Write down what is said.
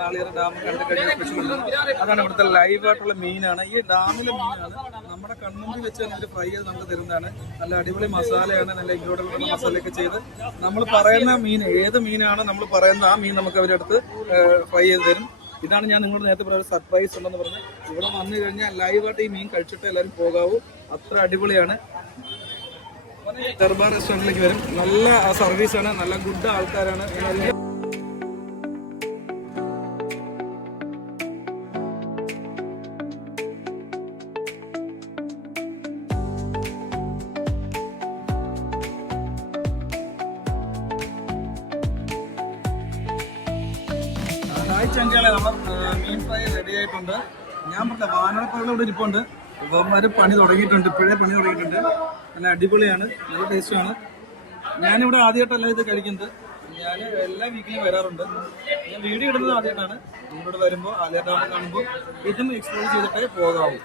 നാളികേര ഡാം കണ്ടു കഴിഞ്ഞാൽ സ്പെഷ്യൽ അതാണ് ഇവിടുത്തെ ലൈവായിട്ടുള്ള മീനാണ്. ഈ ഡാമിലെ മീനാണ് നമ്മുടെ കൺമുമ്പിൽ വെച്ച് തന്നെ ഒരു ഫ്രൈ ചെയ്ത് നമുക്ക് തരുന്നതാണ്. നല്ല അടിപൊളി മസാലയാണ്, നല്ല ഇങ്ങോട്ടുള്ള മസാലയൊക്കെ ചെയ്ത് നമ്മൾ പറയുന്ന മീൻ ഏത് മീനാണ് നമ്മൾ പറയുന്ന ആ മീൻ നമുക്ക് അവരെടുത്ത് ഫ്രൈ ചെയ്ത് തരും. ഇതാണ് ഞാൻ നിങ്ങളോട് നേരത്തെ പറഞ്ഞ സർപ്രൈസ് ഉണ്ടെന്ന് പറഞ്ഞത്. ഇവിടെ വന്നു കഴിഞ്ഞാൽ ലൈവായിട്ട് ഈ മീൻ കഴിച്ചിട്ട് എല്ലാവരും പോകാവൂ. അത്ര അടിപൊളിയാണ്. ദർബാർ റെസ്റ്റോറൻറ്റിലേക്ക് വരും. നല്ല സർവീസാണ്, നല്ല ഗുഡ് ആൾക്കാരാണ്. ഹായ് ചങ്കളെ, നമ്മൾ മീൻ ഫ്രൈ റെഡി ആയിട്ടുണ്ട്. ഞാൻ പറഞ്ഞ വാനരപ്പുറകൾ ഇവിടെ ഇരിപ്പുണ്ട്. ഇവന്മാർ പണി തുടങ്ങിയിട്ടുണ്ട്, ഇപ്പോഴേ പണി തുടങ്ങിയിട്ടുണ്ട്. നല്ല അടിപൊളിയാണ്, നല്ല ടേസ്റ്റുമാണ്. ഞാനിവിടെ ആദ്യമായിട്ടല്ല ഇത് കഴിക്കുന്നത്. ഞാൻ എല്ലാ വീക്കിലും വരാറുണ്ട്. ഞാൻ വീഡിയോ ഇടുന്നത് ആദ്യമായിട്ടാണ്. നിങ്ങളോട് വരുമ്പോൾ ആദ്യമായിട്ടാണ് കാണുമ്പോൾ ഇതും എക്സ്പ്ലോർ ചെയ്തിട്ടേ പോകാവൂ.